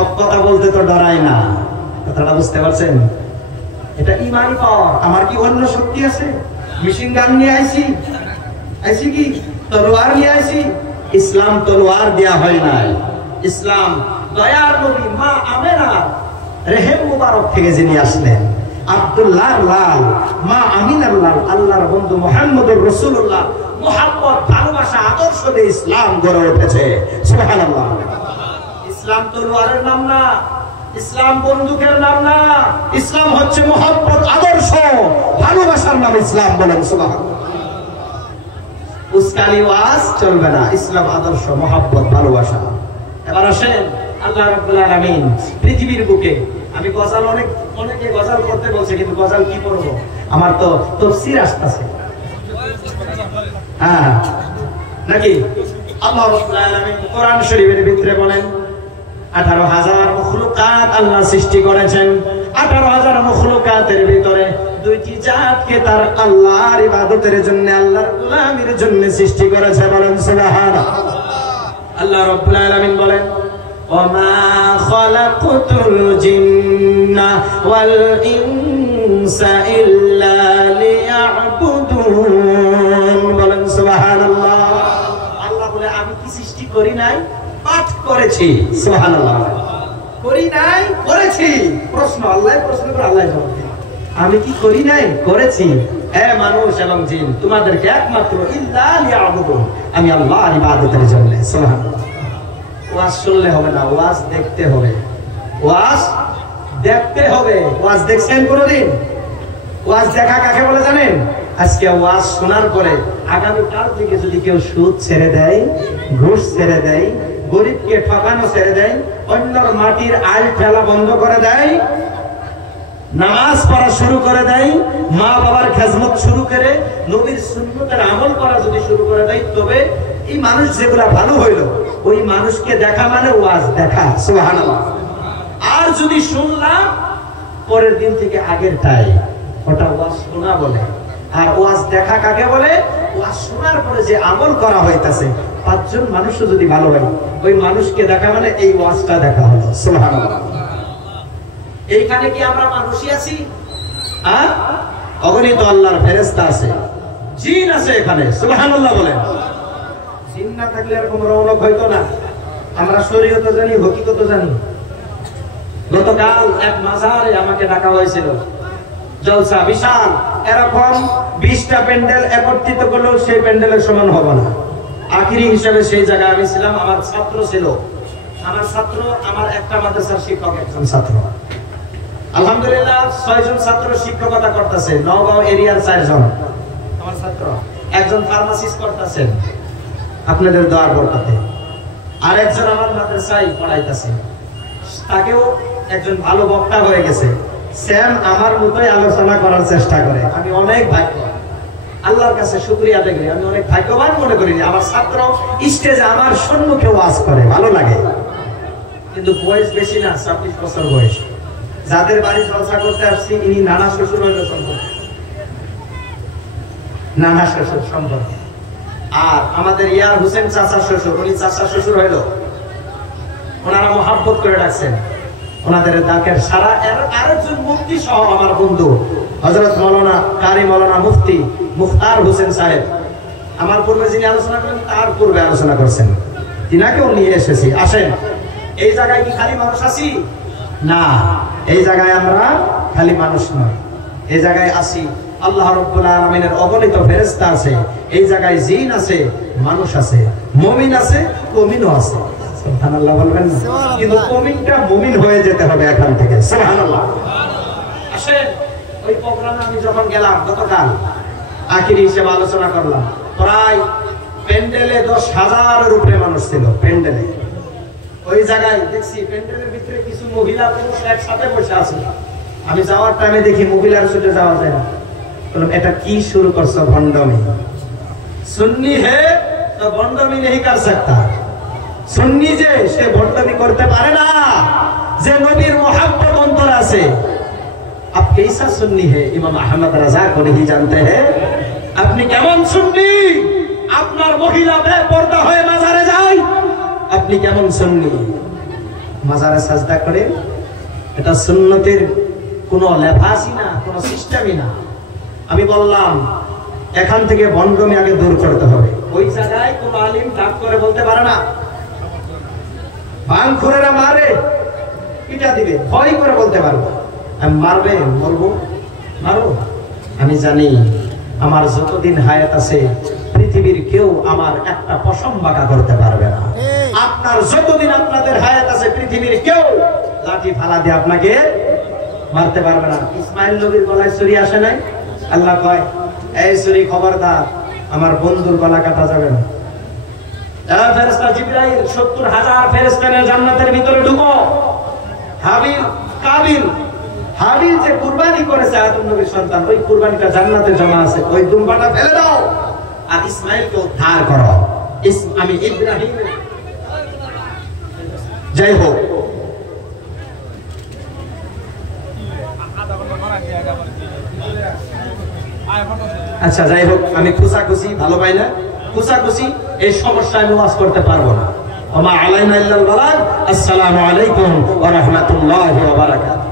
হক কথা বলতে তো ডরায় না। কথাটা বুঝতে পারছেন? এটা ইমানি পাওয়ার। আমার কি অন্য শক্তি আছে? মেশিন গান নিয়ে আইছি কি তলোয়ার নিয়ে আইছি? ইসলাম তলোয়ার দেয়া হয় নাই। ইসলাম দয়ার নবী মা আমেনা রেহেম মুবারক থেকে যিনি আসলেন, আব্দুল্লাহর লাল, মা আমিনার লাল, আল্লাহর বন্ধু মুহাম্মদুর রাসূলুল্লাহ মুহাব্বত, ভালোবাসা, আদর্শ দিয়ে ইসলাম গড়ে উঠেছে। সুবহানাল্লাহ। ইসলাম তলোয়ারের নাম না, ইসলাম বন্দুকের নাম না, ইসলাম হচ্ছে মুহাব্বত, আদর্শ, ভালোবাসার নাম ইসলাম। বলেন সুবহানাল্লাহ। উস্কানি ওয়াজ চলবে না, ইসলাম আদর্শ, মুহাব্বত, ভালোবাসা। এবার আসেন আল্লাহ রাব্বুল আলামিন পৃথিবীর বুকে, আমি গজল অনেকে গজল করতে বলছে, কিন্তু গজল কি করব? আমার তো তাফসীর আসতেছে। হ্যাঁ নাকি? আল্লাহ রাব্বুল আলামিন কোরআন শরীফের ভিতরে বলেন 18,000 মখলুকাত আল্লাহ সৃষ্টি করেছেন। 18,000 মখলুকাতের ভিতরে দুইটি জাতকে তার আল্লাহর ইবাদতের জন্য, আল্লাহর গোলামির জন্য সৃষ্টি করেছে। বলেন সুবহানাল্লাহ। আল্লাহ রাব্বুল আলামিন বলেন ওয়ামা খালাকতুল জিন্না ওয়াল ইনসা ইল্লা লিয়াবুদুন। বলেন সুবহানাল্লাহ। আল্লাহ বলে আমি কি সৃষ্টি করি নাই? পাঠ করেছি। সুবহানাল্লাহ। করি নাই, করেছি। প্রশ্ন আল্লাহ প্রশ্ন করে আল্লাহ জবাব দেন। আমি কি করি নাই? করেছি। হে মানুষ এবং জিন, তোমাদেরকে একমাত্র ইল্লা লিয়াবুদুন, আমি আল্লাহর ইবাদতের জন্য। সুবহানাল্লাহ। ওয়াজ শুনলে হবে না, ওয়াজ দেখতে হবে। ওয়াজ দেখতে হবে। ওয়াজ দেখছেন কোনদিন? ওয়াজ দেখা কাকে বলে জানেন? আজকে ওয়াজ শোনার পরে আগামীকাল থেকে যদি কেউ সুদ ছেড়ে দেয়, ঘুষ ছেড়ে দেয়, গরিবকে ঠকানো ছেড়ে দেয়, অন্যর মাটির আল ফেলা বন্ধ করে দেয়, নামাজ পড়া শুরু করে দেয়, মা বাবার খেজমত শুরু করে নবীর সুন্নতের আমল করা যদি শুরু করে দেয়, তবে এই মানুষ যেগুলা ভালো হইল, ওই মানুষকে দেখা মানে ওয়াজ দেখা। সুবহানাল্লাহ। আর যদি শুনলাম পরের দিন থেকে আগেরটাই, ওটা ওয়াজ শোনা বলে। আর ওয়াজ দেখা কাকে বলে? ওয়াজ শোনার পরে যে আমল করা হইতাছে, 5 জন মানুষও যদি ভালো হয়, ওই মানুষকে দেখা মানে এই ওয়াজটা দেখা হলো। সুবহানাল্লাহ। এইখানে কি আমরা মানুষই আছি? হ্যাঁ, অগণিত আল্লাহর ফেরেশতা আছে, জিন আছে এখানে। সুবহানাল্লাহ বলেন। জিন না থাকলে এরকম রৌনক হইতো না। আমরা শরীয়ত জানি, হকিকত জানি। গতকাল এক মাজারে আমাকে ডাকা হয়েছিল, জলসা বিশাল, এরকম 20টা প্যান্ডেল একত্রিত করলেও সেই প্যান্ডেলের সমান হবে না। আখিরি হিসাবে সেই জায়গায় আমি ছিলাম। আমার ছাত্র ছিল, আমার একটা মাদ্রাসার শিক্ষক, একজন ছাত্র। আলহামদুলিল্লাহ 6 জন ছাত্র শিক্ষকতা করতেছে। নওগাঁ এরিয়ার 4 জন আমার ছাত্র। একজন ফার্মাসিস্ট করতেছেন আপনাদের দোয়ার বরকতে। আর একজন আমার মাদ্রাসায় পড়াইতেছে, তাকেও একজন ভালো বক্তা হয়ে গেছে। সেম আমার মতোই আলোচনা করার চেষ্টা করে। আমি অনেক ভাগ্য, আল্লাহর কাছে শুকরিয়া আদায় করি। আমি অনেক ভাগ্যবান মনে করি আমার ছাত্র স্টেজে আমার সম্মুখে ওয়াজ করে, ভালো লাগে। কিন্তু বয়স বেশি না, 26 বছর বয়স। যাদের বাড়ি জলসা করতে আসছি, ইনি নানা শ্বশুর হইল সম্পর্কে, নানা শ্বশুর সম্পর্কে। আর আমাদের ইয়ার হোসেন চাচার শ্বশুর, উনি চাচার শ্বশুর হইল। ওনারা মহাব্বত করে ডাকছেন ওনাদের ডাকের সারা। আরেকজন মুফতি সহ আমার বন্ধু হযরত মাওলানা কারি মাওলানা মুফতি মুখতার হোসেন সাহেব, আমার পূর্বে যিনি আলোচনা করেন তার পূর্বে আলোচনা করছেন, তিনাকেও নিয়ে এসেছি। আসেন, এই জায়গায় কি খালি মানুষ আছি? না, এই জায়গায় আমরা খালি মানুষ নয়, এই জায়গায় আসি আল্লাহ রাব্বুল আলামিনের অগণিত ফেরেশতা আছে। এই জায়গায় জিন আছে, মানুষ আছে, মুমিন আছে, মুমিনও আছে। সুবহানাল্লাহ বলবেন না? কিন্তু মুমিনটা মুমিন হয়ে যেতে হবে এখান থেকে। সুবহানাল্লাহ। আসেন, ওই প্রোগ্রামে আমি যখন গেলাম গতকাল, আখিরি হিসেবে আলোচনা করলাম, প্রায় প্যান্ডেলে 10,000-এর উপরে মানুষ ছিল। প্যান্ডেলে ওই জায়গায় দেখছি প্যান্ডেলের ভিতরে কিছু মহিলা পুরুষ একসাথে বসে আছে। আমি যাওয়ার টাইমে দেখি মহিলার ছুটে যাওয়া যায় না। বললাম এটা কি শুরু করছো? ভণ্ডামি। সুন্নি হে তো ভণ্ডামি নেই কর सकता। সুন্নি যে সে ভণ্ডামি করতে পারে না, যে নবীর মুহাব্বত অন্তরে আছে। आप कैसा सुन्नी है इमाम अहमद रजा को नहीं जानते हैं? আপনি কেমন সুন্নি? আপনার মহিলা বেপরদা হয়ে মাজারে যায়, আপনি কেমন সুন্নি? মাজারে সাজদা করে, এটা সুন্নতের কোনো লেভাসই না, কোনো সিস্টেমই না। আমি বললাম এখান থেকে বন্ডমি আগে দূর করতে হবে। ওই জায়গায় কোন আলিম ডাক করে বলতে পারে না, বাংখুরেরা মারে পিটা দিবে, ভয় করে বলতে পারবো আমি মারবে মরবো মারবো। আমি জানি আমার যতদিন হায়াত আছে পৃথিবীর কেউ আমার একটা পশম বাঁকা করতে পারবে না। আপনার যতদিন আপনাদের হায়াত আছে পৃথিবীর কেউ লাঠি ফালা দিয়ে আপনাকে মারতে পারবে না। ইসমাইল নবীর গলায় ছুরি আসে নাই? আল্লাহ কয় এই ছুরি খবরদার, আমার বন্ধুর গলা কাটা যাবে না। ফেরেশতা জিবরাইল ৭০,০০০ ফেরেশতা নিয়ে জান্নাতের ভিতরে ঢুকো। হাবিল কাবিল, হাবিল যে কুরবানি করেছে আদম নবীর সন্তান, ওই কুরবানিটা জান্নাতে জমা আছে, ওই দুম্বাটা ফেলে দাও আর ইসমাইলকে উদ্ধার করো। আমি ইব্রাহিম, যাই হোক আচ্ছা যাই হোক, আমি খুশাখুশি ভালো পাই না। খুশাখুশি এই সমস্যায় আমি ওয়াজ করতে পারবো না। ওমা আলাইনা ইল্লাল বালাগ। আসসালামু আলাইকুম ওয়া রাহমাতুল্লাহি ওয়া বারাকাতুহু।